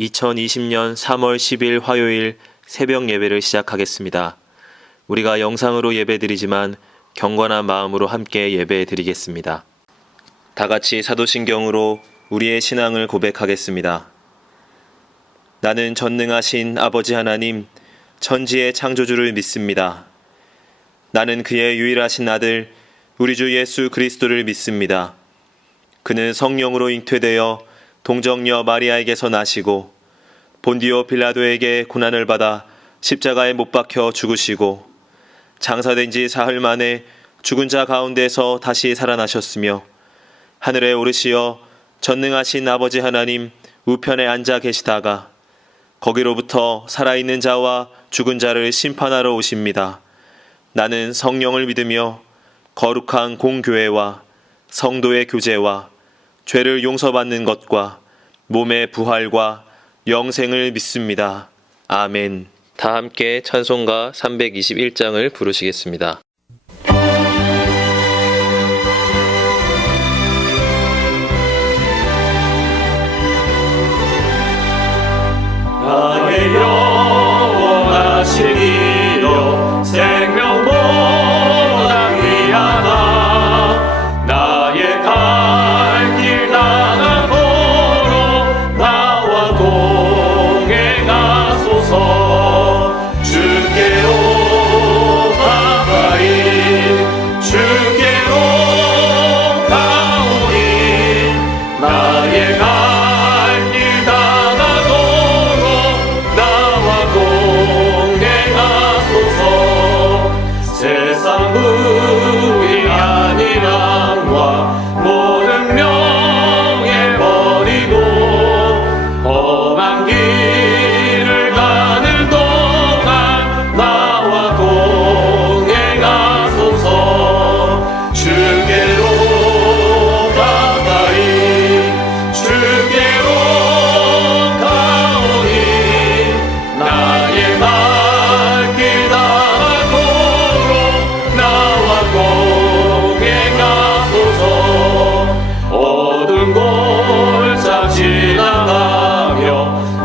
2020년 3월 10일 화요일 새벽 예배를 시작하겠습니다. 우리가 영상으로 예배드리지만 경건한 마음으로 함께 예배드리겠습니다. 다 같이 사도신경으로 우리의 신앙을 고백하겠습니다. 나는 전능하신 아버지 하나님, 천지의 창조주를 믿습니다. 나는 그의 유일하신 아들, 우리 주 예수 그리스도를 믿습니다. 그는 성령으로 잉태되어 동정녀 마리아에게서 나시고 본디오 빌라도에게 고난을 받아 십자가에 못 박혀 죽으시고 장사된 지 사흘 만에 죽은 자 가운데서 다시 살아나셨으며 하늘에 오르시어 전능하신 아버지 하나님 우편에 앉아 계시다가 거기로부터 살아있는 자와 죽은 자를 심판하러 오십니다. 나는 성령을 믿으며 거룩한 공교회와 성도의 교제와 죄를 용서받는 것과 몸의 부활과 영생을 믿습니다. 아멘. 다 함께 찬송가 321장을 부르시겠습니다. 나의 영원하신 이여 생명보다 귀하다. 나의 갈 길 다 걸어 나와 동행하소서. 주께로 가까이 주께로 가오니 나의 갈 길 다 세상 무의한 이랑과 모든 명예 버리고 험한 길을 가는 동안 나와 동행하소서. 주께로 가까이 주께로 가오니 나의 갈 길 다 어두운 골짜 지나가며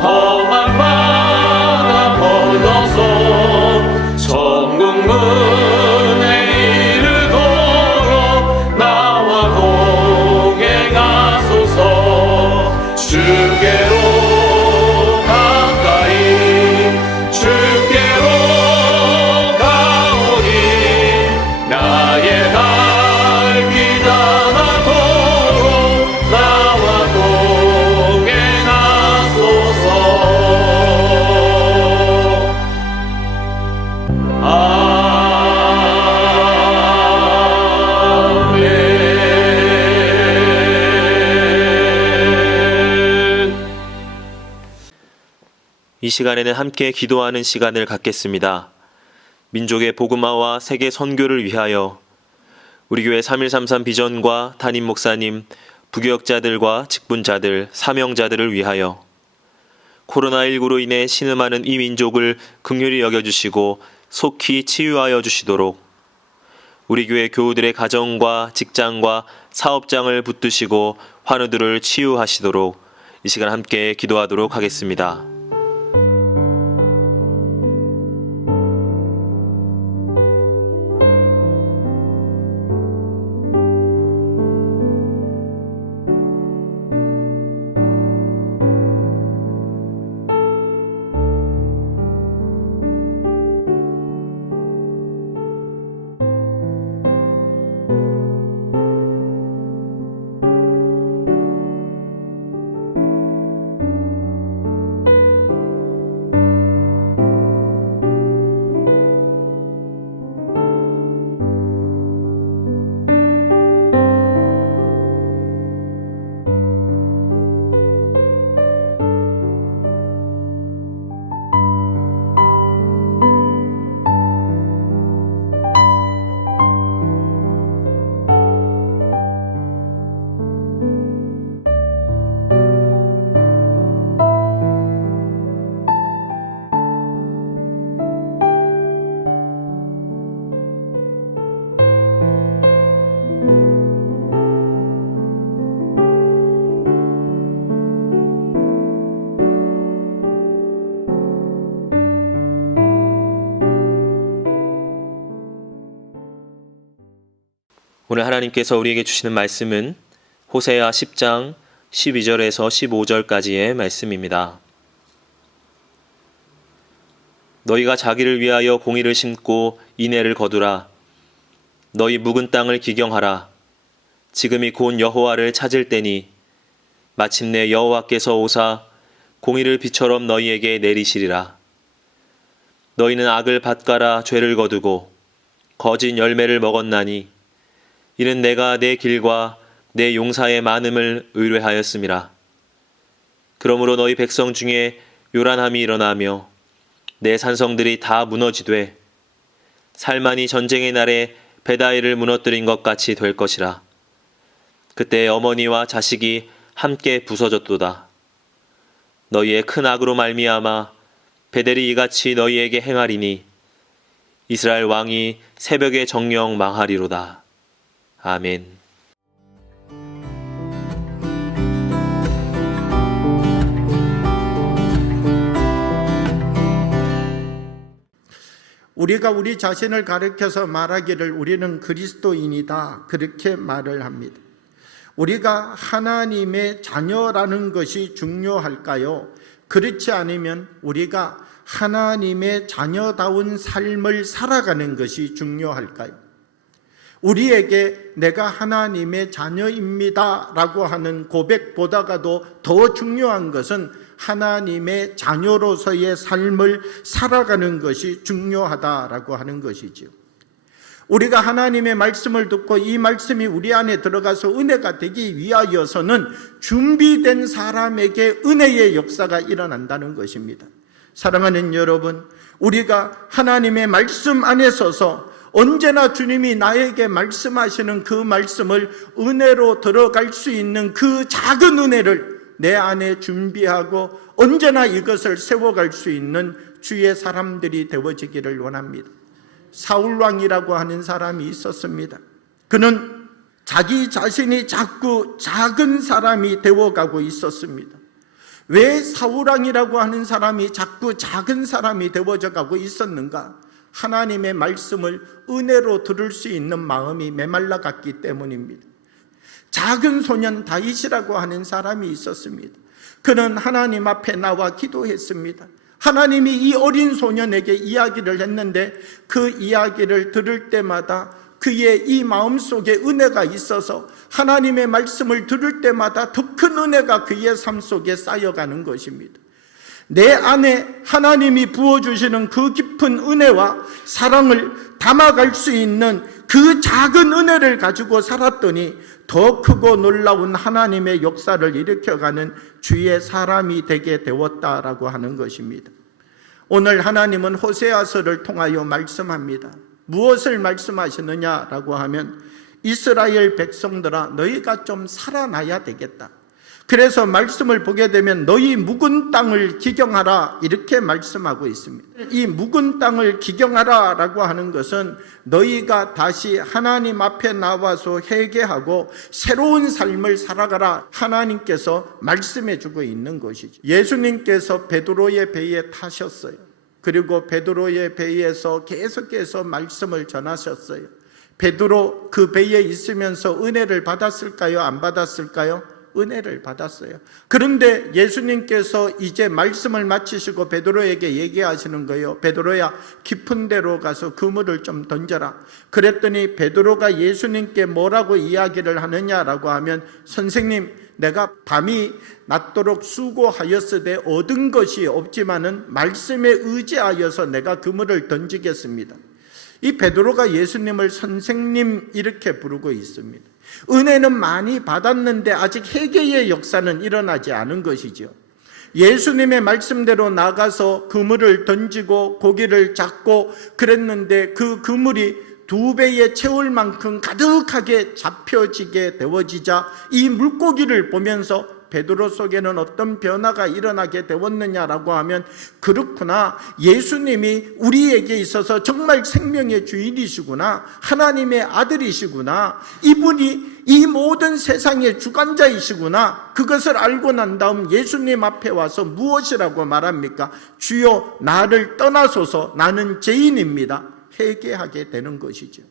험한 바다 건너서 천국 문에 이르도록 나와 동행하소서. 주께로 가까이 주께로 가오니 나의 갈 길 다 이 시간에는 함께 기도하는 시간을 갖겠습니다. 민족의 복음화와 세계 선교를 위하여 우리 교회 3133 비전과 담임 목사님, 부교역자들과 직분자들, 사명자들을 위하여 코로나19로 인해 신음하는 이 민족을 긍휼히 여겨주시고 속히 치유하여 주시도록 우리 교회 교우들의 가정과 직장과 사업장을 붙드시고 환우들을 치유하시도록 이 시간 함께 기도하도록 하겠습니다. 오늘 하나님께서 우리에게 주시는 말씀은 호세아 10장 12절에서 15절까지의 말씀입니다. 너희가 자기를 위하여 공의를 심고 인애를 거두라. 너희 묵은 땅을 기경하라. 지금이 곧 여호와를 찾을 때니 마침내 여호와께서 오사 공의를 비처럼 너희에게 내리시리라. 너희는 악을 밭가라 죄를 거두고 거짓 열매를 먹었나니 이는 내가 내 길과 내 용사의 많음을 의뢰하였음이라. 그러므로 너희 백성 중에 요란함이 일어나며 내 산성들이 다 무너지되 살만이 전쟁의 날에 베다이를 무너뜨린 것 같이 될 것이라. 그때 어머니와 자식이 함께 부서졌도다. 너희의 큰 악으로 말미암아 베델이 이같이 너희에게 행하리니 이스라엘 왕이 새벽에 정령 망하리로다. 아멘. 우리가 우리 자신을 가리켜서 말하기를 우리는 그리스도인이다, 그렇게 말을 합니다. 우리가 하나님의 자녀라는 것이 중요할까요? 그렇지 않으면 우리가 하나님의 자녀다운 삶을 살아가는 것이 중요할까요? 우리에게 내가 하나님의 자녀입니다 라고 하는 고백보다가도 더 중요한 것은 하나님의 자녀로서의 삶을 살아가는 것이 중요하다라고 하는 것이지요. 우리가 하나님의 말씀을 듣고 이 말씀이 우리 안에 들어가서 은혜가 되기 위하여서는 준비된 사람에게 은혜의 역사가 일어난다는 것입니다. 사랑하는 여러분, 우리가 하나님의 말씀 안에 서서 언제나 주님이 나에게 말씀하시는 그 말씀을 은혜로 들어갈 수 있는 그 작은 은혜를 내 안에 준비하고 언제나 이것을 세워갈 수 있는 주의 사람들이 되어지기를 원합니다. 사울왕이라고 하는 사람이 있었습니다. 그는 자기 자신이 자꾸 작은 사람이 되어가고 있었습니다. 왜 사울왕이라고 하는 사람이 자꾸 작은 사람이 되어져 가고 있었는가? 하나님의 말씀을 은혜로 들을 수 있는 마음이 메말라갔기 때문입니다. 작은 소년 다윗이라고 하는 사람이 있었습니다. 그는 하나님 앞에 나와 기도했습니다. 하나님이 이 어린 소년에게 이야기를 했는데 그 이야기를 들을 때마다 그의 이 마음속에 은혜가 있어서 하나님의 말씀을 들을 때마다 더 큰 은혜가 그의 삶 속에 쌓여가는 것입니다. 내 안에 하나님이 부어주시는 그 깊은 은혜와 사랑을 담아갈 수 있는 그 작은 은혜를 가지고 살았더니 더 크고 놀라운 하나님의 역사를 일으켜가는 주의 사람이 되게 되었다라고 하는 것입니다. 오늘 하나님은 호세아서를 통하여 말씀합니다. 무엇을 말씀하시느냐라고 하면 이스라엘 백성들아, 너희가 좀 살아나야 되겠다. 그래서 말씀을 보게 되면 너희 묵은 땅을 기경하라, 이렇게 말씀하고 있습니다. 이 묵은 땅을 기경하라 라고 하는 것은 너희가 다시 하나님 앞에 나와서 회개하고 새로운 삶을 살아가라, 하나님께서 말씀해 주고 있는 것이죠. 예수님께서 베드로의 배에 타셨어요. 그리고 베드로의 배에서 계속해서 말씀을 전하셨어요. 베드로 그 배에 있으면서 은혜를 받았을까요? 안 받았을까요? 은혜를 받았어요. 그런데 예수님께서 이제 말씀을 마치시고 베드로에게 얘기하시는 거예요. 베드로야, 깊은 데로 가서 그물을 좀 던져라. 그랬더니 베드로가 예수님께 뭐라고 이야기를 하느냐라고 하면, 선생님, 내가 밤이 낮도록 수고하였으되 얻은 것이 없지만은 말씀에 의지하여서 내가 그물을 던지겠습니다. 이 베드로가 예수님을 선생님 이렇게 부르고 있습니다. 은혜는 많이 받았는데 아직 회개의 역사는 일어나지 않은 것이죠. 예수님의 말씀대로 나가서 그물을 던지고 고기를 잡고 그랬는데 그 그물이 2배에 채울 만큼 가득하게 잡혀지게 되어지자 이 물고기를 보면서 베드로 속에는 어떤 변화가 일어나게 되었느냐라고 하면, 그렇구나, 예수님이 우리에게 있어서 정말 생명의 주인이시구나, 하나님의 아들이시구나, 이분이 이 모든 세상의 주관자이시구나, 그것을 알고 난 다음 예수님 앞에 와서 무엇이라고 말합니까? 주여, 나를 떠나소서, 나는 죄인입니다, 회개하게 되는 것이죠.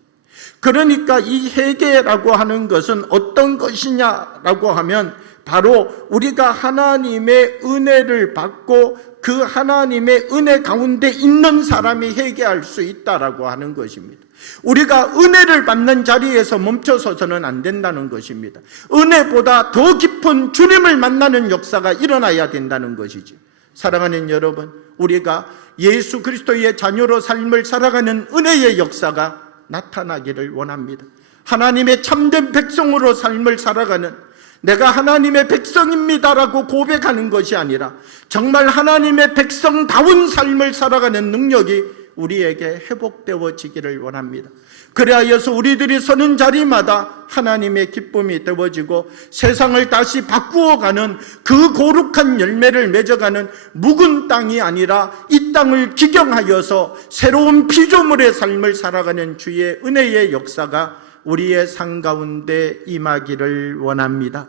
그러니까 이 회개라고 하는 것은 어떤 것이냐라고 하면 바로 우리가 하나님의 은혜를 받고 그 하나님의 은혜 가운데 있는 사람이 회개할 수 있다라고 하는 것입니다. 우리가 은혜를 받는 자리에서 멈춰서서는 안 된다는 것입니다. 은혜보다 더 깊은 주님을 만나는 역사가 일어나야 된다는 것이죠. 사랑하는 여러분, 우리가 예수 그리스도의 자녀로 삶을 살아가는 은혜의 역사가 나타나기를 원합니다. 하나님의 참된 백성으로 삶을 살아가는, 내가 하나님의 백성입니다라고 고백하는 것이 아니라 정말 하나님의 백성다운 삶을 살아가는 능력이 우리에게 회복되어지기를 원합니다. 그리하여서 우리들이 서는 자리마다 하나님의 기쁨이 되어지고 세상을 다시 바꾸어가는 그 거룩한 열매를 맺어가는 묵은 땅이 아니라 이 땅을 기경하여서 새로운 피조물의 삶을 살아가는 주의 은혜의 역사가 우리의 삶 가운데 임하기를 원합니다.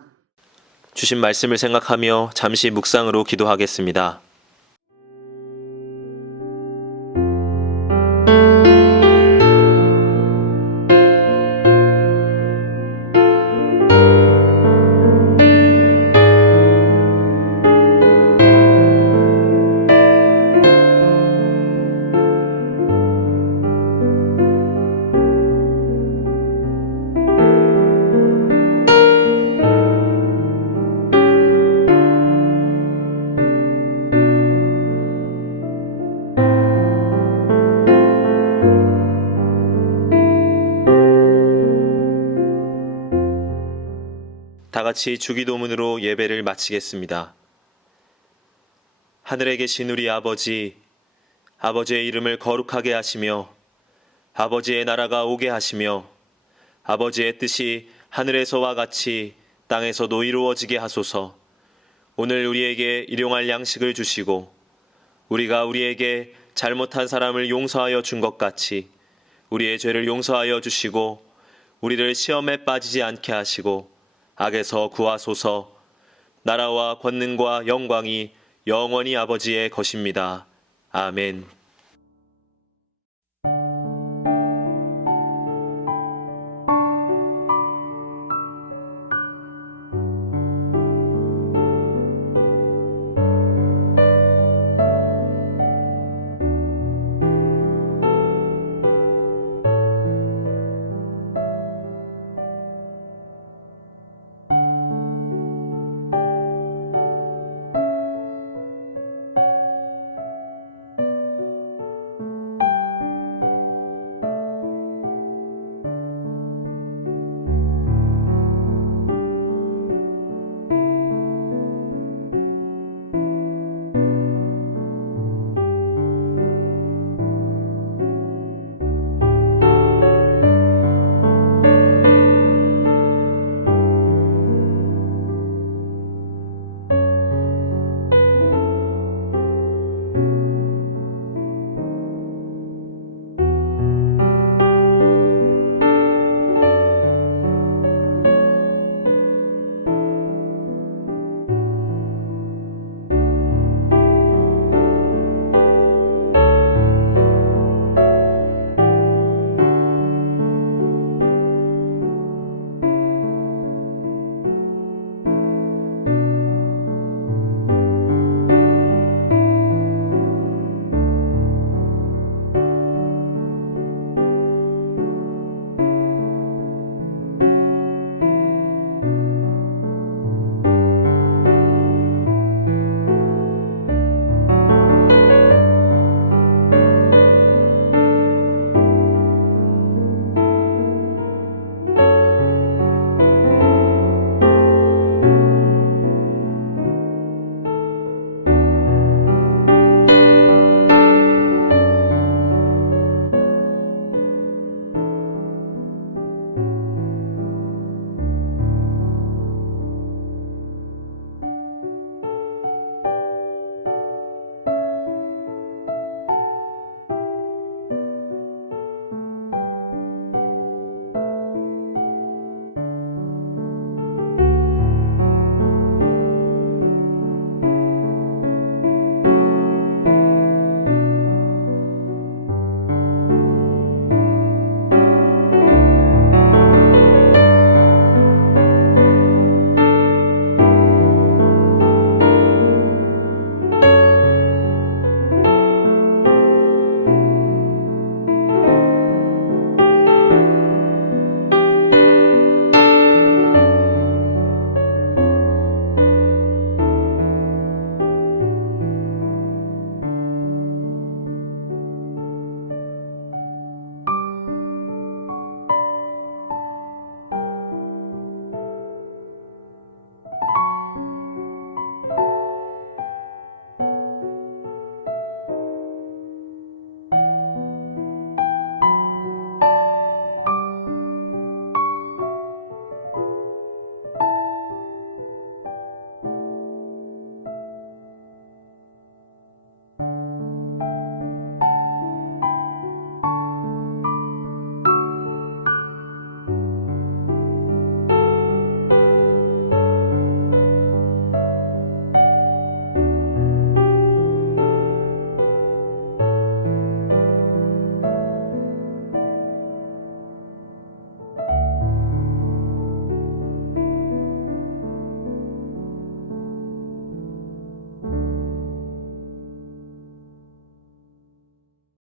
주신 말씀을 생각하며 잠시 묵상으로 기도하겠습니다. 다 같이 주기도문으로 예배를 마치겠습니다. 하늘에 계신 우리 아버지, 아버지의 이름을 거룩하게 하시며 아버지의 나라가 오게 하시며 아버지의 뜻이 하늘에서와 같이 땅에서도 이루어지게 하소서. 오늘 우리에게 일용할 양식을 주시고 우리가 우리에게 잘못한 사람을 용서하여 준 것 같이 우리의 죄를 용서하여 주시고 우리를 시험에 빠지지 않게 하시고 악에서 구하소서. 나라와 권능과 영광이 영원히 아버지의 것입니다. 아멘.